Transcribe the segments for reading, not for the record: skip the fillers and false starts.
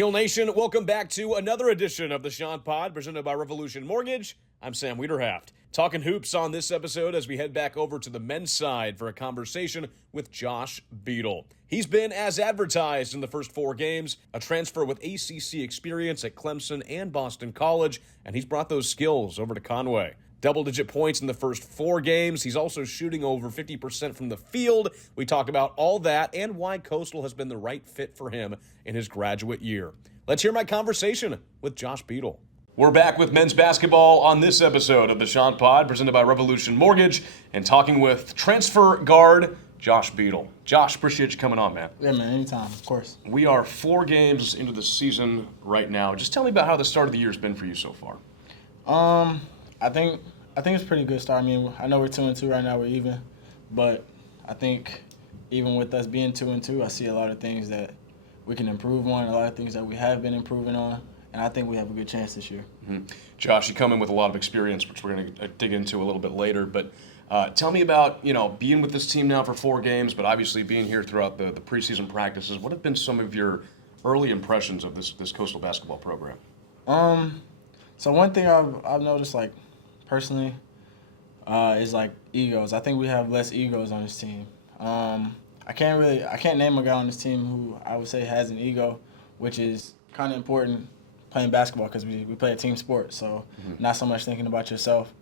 Teal Nation, welcome back to another edition of the Chant Pod presented by Revolution Mortgage. I'm Sam Wiederhaft. Talking hoops on this episode as we head back over to the men's side for a conversation with Josh Beadle. He's been as advertised in the first 4 games, a transfer with ACC experience at Clemson and Boston College, and he's brought those skills over to Conway. Double-digit points in the first 4 games. He's also shooting over 50% from the field. We talked about all that and why Coastal has been the right fit for him in his graduate year. Let's hear my conversation with Josh Beadle. We're back with men's basketball on this episode of the Chant Pod, presented by Revolution Mortgage, and talking with transfer guard Josh Beadle. Josh, appreciate you coming on, man. Yeah, man, anytime, of course. We are 4 games into the season right now. Just tell me about how the start of the year has been for you so far. I think it's a pretty good start. I mean, I know we're 2-2 right now. We're even, but I think even with us being 2-2, I see a lot of things that we can improve on, a lot of things that we have been improving on, and I think we have a good chance this year. Mm-hmm. Josh, you come in with a lot of experience, which we're going to dig into a little bit later. But tell me about being with this team now for 4 games, but obviously being here throughout the preseason practices. What have been some of your early impressions of this Coastal basketball program? So one thing I've noticed, like, personally, is like egos. I think we have less egos on this team. I can't name a guy on this team who I would say has an ego, which is kind of important playing basketball because we play a team sport. So not so much thinking about yourself,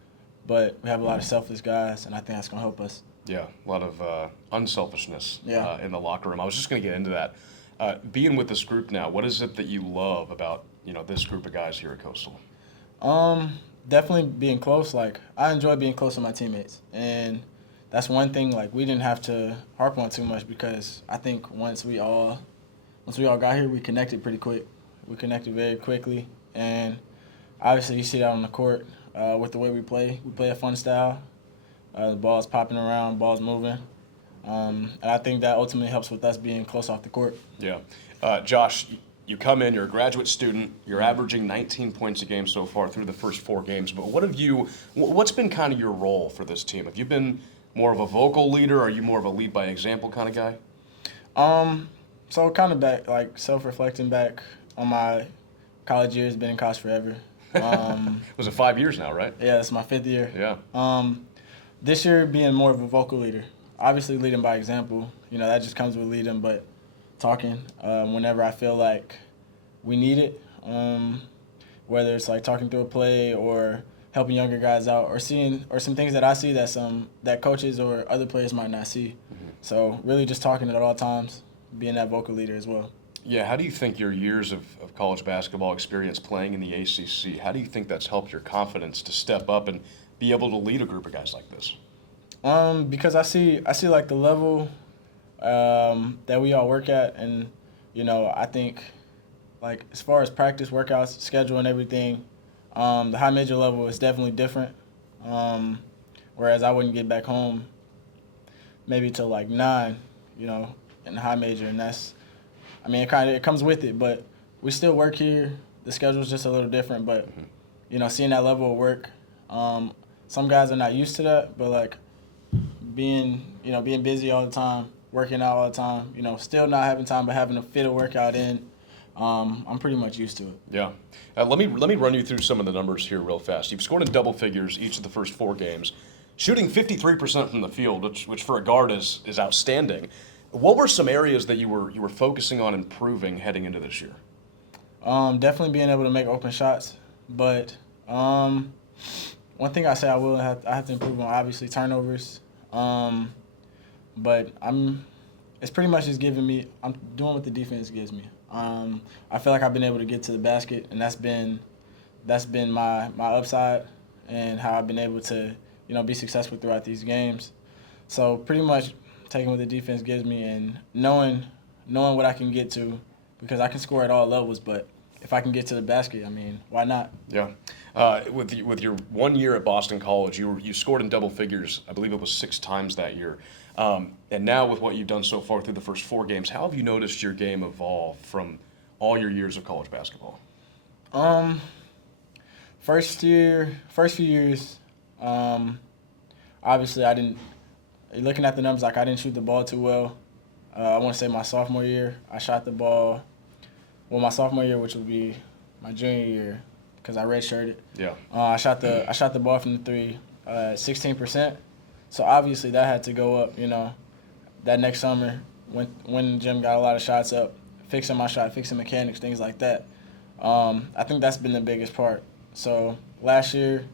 but we have a lot of selfless guys, and I think that's gonna help us. Yeah, a lot of unselfishness in the locker room. I was just gonna get into that. Being with this group now, what is it that you love about this group of guys here at Coastal? Definitely being close. Like, I enjoy being close to my teammates, and that's one thing like we didn't have to harp on too much because I think once we all got here, we connected pretty quick. We connected very quickly, and obviously you see that on the court with the way we play. We play a fun style. The ball's popping around, ball's moving, and I think that ultimately helps with us being close off the court. Yeah, Josh. You come in, you're a graduate student, you're averaging 19 points a game so far through the first 4 games, but what's been kind of your role for this team? Have you been more of a vocal leader, or are you more of a lead by example kind of guy? So kind of back, like self-reflecting back on my college years, been in college forever. Was it 5 years now, right? Yeah, it's my 5th year. Yeah. This year being more of a vocal leader, obviously leading by example, that just comes with leading, but talking whenever I feel like we need it, whether it's like talking through a play or helping younger guys out or some things that I see that coaches or other players might not see. Mm-hmm. So really just talking at all times, being that vocal leader as well. Yeah, how do you think your years of college basketball experience playing in the ACC, how do you think that's helped your confidence to step up and be able to lead a group of guys like this? Because I see like the level that we all work at, and I think like as far as practice, workouts, schedule, and everything, the high major level is definitely different. Whereas I wouldn't get back home maybe till like 9, in the high major, and it comes with it, but we still work here. The schedule's just a little different, but seeing that level of work, some guys are not used to that, but like being busy all the time, working out all the time, still not having time, but having to fit a workout in, I'm pretty much used to it. Yeah. Let me run you through some of the numbers here real fast. You've scored in double figures each of the first 4 games, shooting 53% from the field, which for a guard is outstanding. What were some areas that you were focusing on improving heading into this year? Definitely being able to make open shots, but one thing I say I have to improve on, obviously, turnovers. But it's pretty much just I'm doing what the defense gives me. I feel like I've been able to get to the basket, and that's been my upside and how I've been able to, be successful throughout these games. So pretty much taking what the defense gives me and knowing what I can get to, because I can score at all levels, but if I can get to the basket, why not? Yeah. With your 1 year at Boston College, you scored in double figures. I believe it was 6 times that year. And now with what you've done so far through the first 4 games, how have you noticed your game evolve from all your years of college basketball? First few years, obviously I didn't. Looking at the numbers, like I didn't shoot the ball too well. I want to say my sophomore year, I shot the ball my sophomore year, which would be my junior year, because I redshirted. Yeah. I shot the ball from the three, 16%. So obviously that had to go up. That next summer when the gym got a lot of shots up, fixing my shot, fixing mechanics, things like that. I think that's been the biggest part. So last year,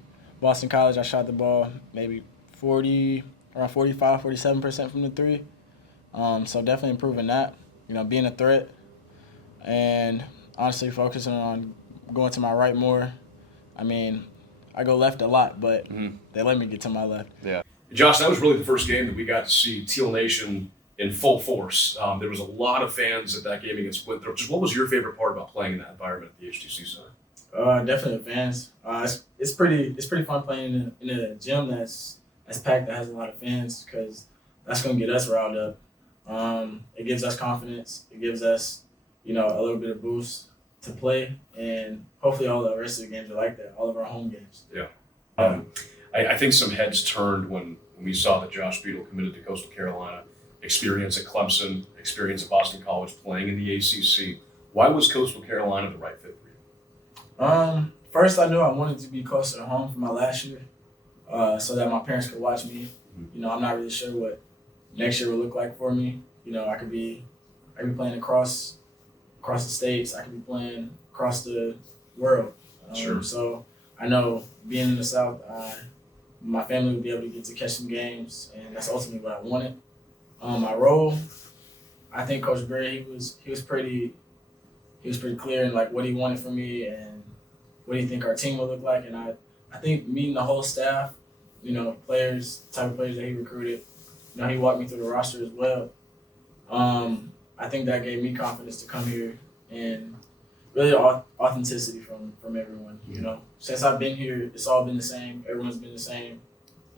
Boston College, I shot the ball maybe around 45, 47% from the three. So definitely improving that. Being a threat, and honestly focusing on going to my right more. I mean, I go left a lot, but they let me get to my left. Yeah. Josh, that was really the first game that we got to see Teal Nation in full force. There was a lot of fans at that game against Winthrop. Just what was your favorite part about playing in that environment at the HTC Center? Definitely the fans. It's pretty fun playing in a gym that's packed, that has a lot of fans, because that's gonna get us riled up. It gives us confidence. It gives us, a little bit of boost to play, and hopefully all the rest of the games are like that. All of our home games. Yeah. I think some heads turned when we saw that Josh Beadle committed to Coastal Carolina. Experience at Clemson, experience at Boston College, playing in the ACC. Why was Coastal Carolina the right fit for you? First, I knew I wanted to be closer to home for my last year, so that my parents could watch me. I'm not really sure what next year will look like for me. I could be playing across the states. I could be playing across the world. Sure. So I know being in the South, my family would be able to get to catch some games, and that's ultimately what I wanted. My role, I think Coach Berry, he was pretty clear in like what he wanted from me and what he think our team would look like, and I think meeting the whole staff, players, type of players that he recruited, he walked me through the roster as well. I think that gave me confidence to come here, and really authenticity from everyone. Since I've been here, it's all been the same. Everyone's been the same,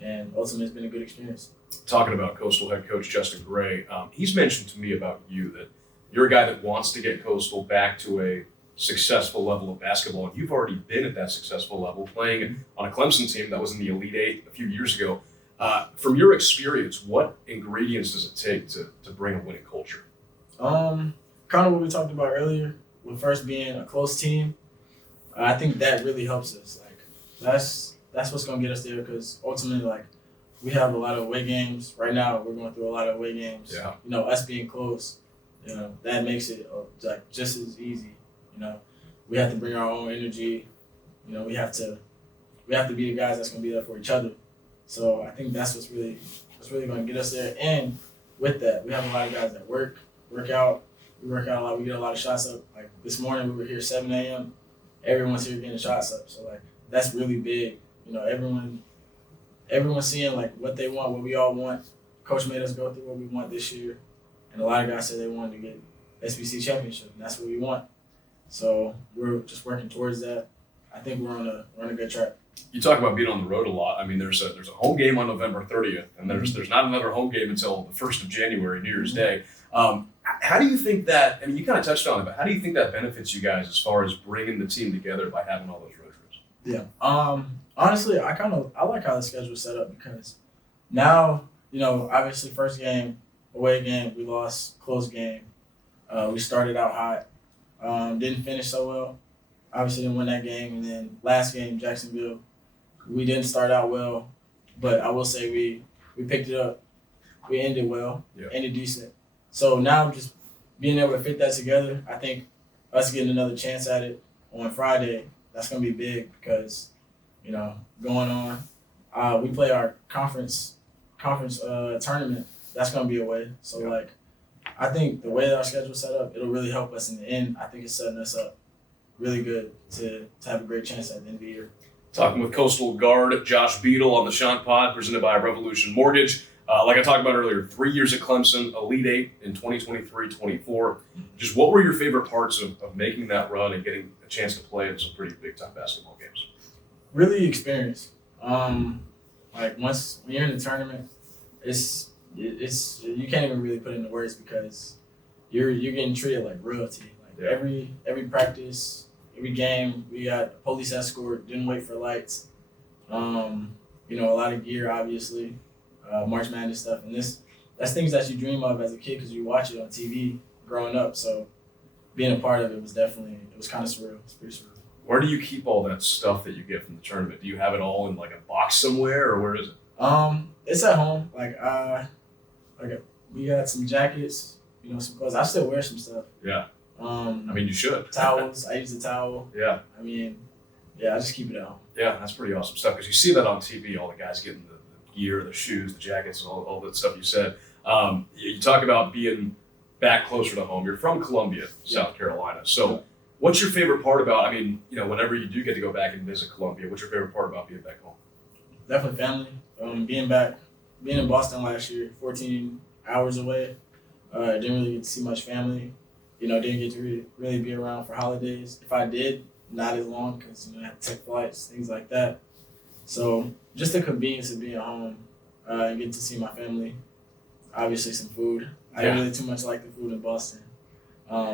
and ultimately it's been a good experience. Talking about Coastal head coach Justin Gray, he's mentioned to me about you that you're a guy that wants to get Coastal back to a successful level of basketball, and you've already been at that successful level, playing on a Clemson team that was in the Elite Eight a few years ago. From your experience, what ingredients does it take to bring a winning culture? Kind of what we talked about earlier, with first being a close team. I think that really helps us. Like that's what's gonna get us there, because ultimately, like, we have a lot of away games right now. We're going through a lot of away games. Yeah. Us being close, that makes it like just as easy. We have to bring our own energy. We have to be the guys that's gonna be there for each other. So I think that's what's really going to get us there. And with that, we have a lot of guys that work out. We work out a lot. We get a lot of shots up. Like this morning, we were here 7 a.m. Everyone's here getting shots up. So like that's really big. Everyone's seeing like what they want, what we all want. Coach made us go through what we want this year, and a lot of guys said they wanted to get SBC championship, and that's what we want. So we're just working towards that. I think we're on a good track. You talk about being on the road a lot. I mean, there's a home game on November 30th, and there's not another home game until the 1st of January, New Year's Day. How do you think that? I mean, you kind of touched on it, but how do you think that benefits you guys as far as bringing the team together by having all those road trips? Yeah. Honestly, I like how the schedule is set up, because now, obviously first game, away game, we lost, close game. We started out hot, didn't finish so well. Obviously didn't win that game, and then last game, Jacksonville, we didn't start out well, but I will say we picked it up. We ended well, ended decent. So now just being able to fit that together, I think us getting another chance at it on Friday, that's going to be big, because, going on, we play our conference tournament. That's going to be away. So, I think the way that our schedule's set up, it'll really help us in the end. I think it's setting us up really good to have a great chance at the end of the year. Talking with Coastal guard Josh Beadle on the Chant Pod, presented by Revolution Mortgage. Like I talked about earlier, 3 years at Clemson, Elite Eight in 2023-24. Just what were your favorite parts of making that run and getting a chance to play in some pretty big-time basketball games? Really experience. Once when you're in the tournament, it's you can't even really put it into words, because you're getting treated like royalty. Like every practice, every game, we got police escort, didn't wait for lights. A lot of gear, obviously, March Madness stuff, and that's things that you dream of as a kid, because you watch it on TV growing up. So being a part of it was kind of surreal. It's pretty surreal. Where do you keep all that stuff that you get from the tournament? Do you have it all in like a box somewhere, or where is it? It's at home. We got some jackets, some clothes. I still wear some stuff. Yeah. I mean, you should. Towels. I use a towel. Yeah. I mean, yeah, I just keep it at home. Yeah, that's pretty awesome stuff because you see that on TV, all the guys getting the gear, the shoes, the jackets, and all that stuff you said. You talk about being back closer to home. You're from Columbia, South Carolina. So what's your favorite part about, whenever you do get to go back and visit Columbia, what's your favorite part about being back home? Definitely family. Being in Boston last year, 14 hours away. Didn't really get to see much family. Didn't get to really be around for holidays. If I did, not as long because I had to take flights, things like that. So just the convenience of being home and getting to see my family. Obviously, some food. I didn't really too much like the food in Boston.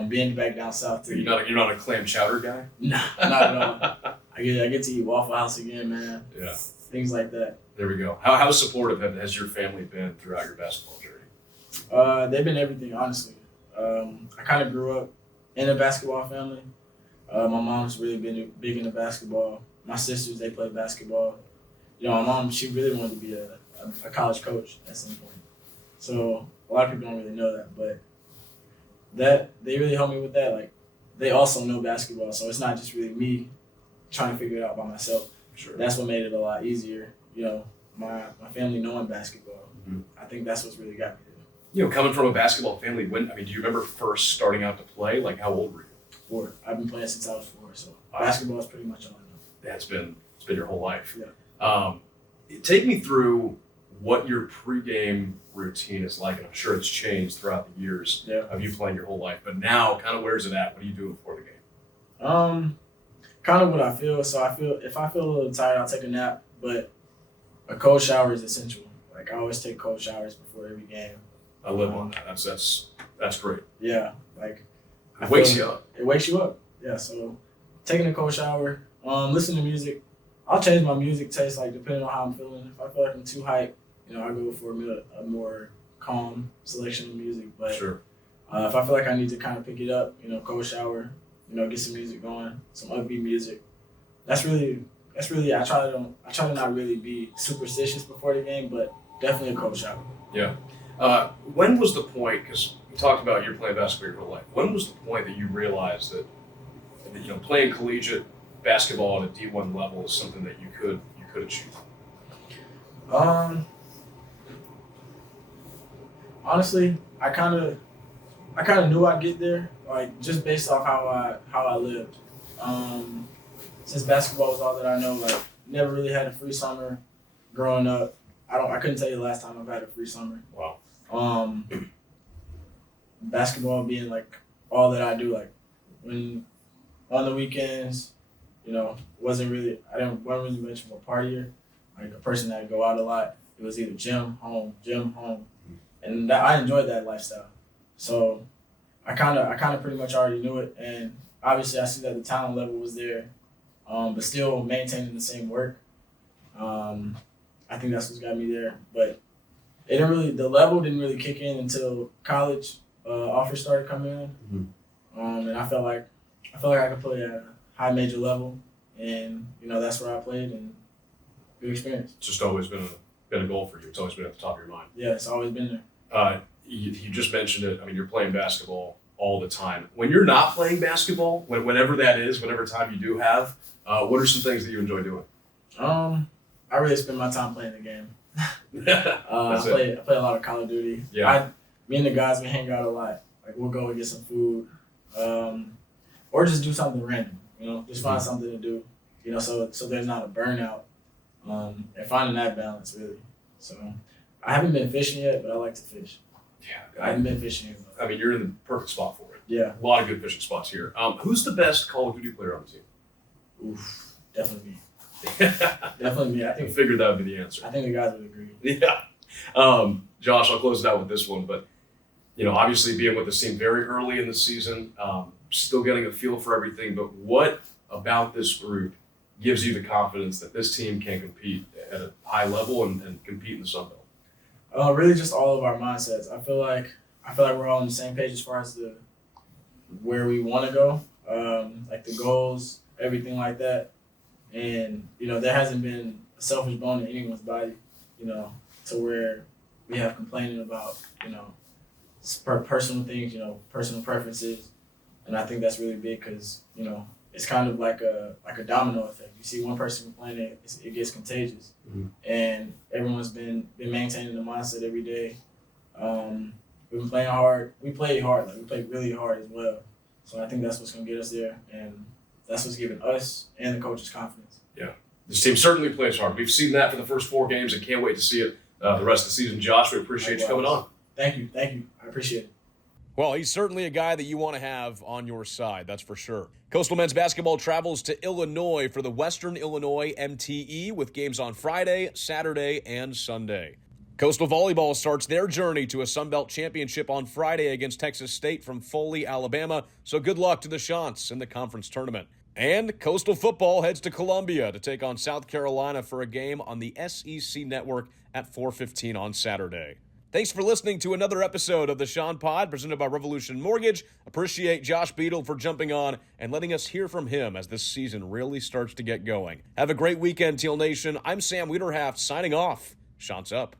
Being back down south too. You're not a clam chowder guy? No, not at all. I get to eat Waffle House again, man. Yeah. Things like that. There we go. How supportive has your family been throughout your basketball journey? They've been everything, honestly. I kind of grew up in a basketball family. My mom's really been big into basketball. My sisters, they play basketball. My mom, she really wanted to be a college coach at some point. So a lot of people don't really know that, but they really helped me with that. Like, they also know basketball, so it's not just really me trying to figure it out by myself. Sure. That's what made it a lot easier. My family knowing basketball. Mm-hmm. I think that's what's really got me there. Coming from a basketball family, do you remember first starting out to play? Like, how old were you? 4. I've been playing since I was 4, so basketball is pretty much all I know. That's been your whole life. Yeah. Take me through what your pregame routine is like, and I'm sure it's changed throughout the years of you playing your whole life. But now, kind of where's it at? What are you doing before the game? Kind of what I feel. So if I feel a little tired, I'll take a nap. But a cold shower is essential. Like, I always take cold showers before every game. I live on that. That's great. Yeah, like it wakes you up. It wakes you up. Yeah. So taking a cold shower, listening to music. I'll change my music taste like depending on how I'm feeling. If I feel like I'm too hyped, I go for a more calm selection of music. But sure. If I feel like I need to kind of pick it up, cold shower, get some music going, some upbeat music. That's really. I try to not really be superstitious before the game, but definitely a cold shower. Yeah. When was the point? Because you talked about you're playing basketball your whole life. When was the point that you realized that playing collegiate basketball at a D1 level is something that you could achieve? Honestly, I kind of knew I'd get there, like just based off how I lived. Since basketball was all that I know, like never really had a free summer growing up. I couldn't tell you the last time I've had a free summer. Wow. Basketball being like all that I do, like when on the weekends, wasn't really much of a partier, like a person that go out a lot. It was either gym, home, and I enjoyed that lifestyle. So I kind of pretty much already knew it, and obviously I see that the talent level was there, but still maintaining the same work. I think that's what's got me there, but the level didn't really kick in until college offers started coming in, and I felt like I could play at a high major level, and that's where I played, and good experience. It's just always been a goal for you. It's always been at the top of your mind. Yeah, it's always been there. You just mentioned it. You're playing basketball all the time. When you're not playing basketball, whenever that is, whatever time you do have, what are some things that you enjoy doing? I really spend my time playing the game. I play a lot of Call of Duty. Yeah. Me and the guys, we hang out a lot. Like, we'll go and get some food, or just do something random. Just find something to do. So there's not a burnout, and finding that balance really. So I haven't been fishing yet, but I like to fish. Yeah. I haven't been fishing yet. You're in the perfect spot for it. Yeah. A lot of good fishing spots here. Who's the best Call of Duty player on the team? Oof, definitely me. Definitely me. I figured that would be the answer. I think the guys would agree. Yeah. Josh, I'll close it out with this one, but obviously being with the team very early in the season, still getting a feel for everything, but what about this group gives you the confidence that this team can compete at a high level and compete in the Sun Belt? Really just all of our mindsets. I feel like we're all on the same page as far as where we want to go, like the goals, everything like that. And, there hasn't been a selfish bone in anyone's body, to where we have complaining about, personal things, personal preferences. And I think that's really big because, it's kind of like a domino effect. You see one person complaining, it gets contagious. Mm-hmm. And everyone's been maintaining the mindset every day. We've been playing hard. We played hard. We played really hard as well. So I think that's what's going to get us there. And that's what's giving us and the coaches confidence. Yeah. This team certainly plays hard. We've seen that for the first 4 games and can't wait to see it the rest of the season. Josh, we appreciate you coming on. Thank you. I appreciate it. Well, he's certainly a guy that you want to have on your side, that's for sure. Coastal men's basketball travels to Illinois for the Western Illinois MTE with games on Friday, Saturday, and Sunday. Coastal volleyball starts their journey to a Sun Belt championship on Friday against Texas State from Foley, Alabama, so good luck to the Chants in the conference tournament. And Coastal football heads to Columbia to take on South Carolina for a game on the SEC Network at 4:15 on Saturday. Thanks for listening to another episode of the Chant Pod presented by Revolution Mortgage. Appreciate Josh Beadle for jumping on and letting us hear from him as this season really starts to get going. Have a great weekend, Teal Nation. I'm Sam Wiederhaft signing off. Chant's up.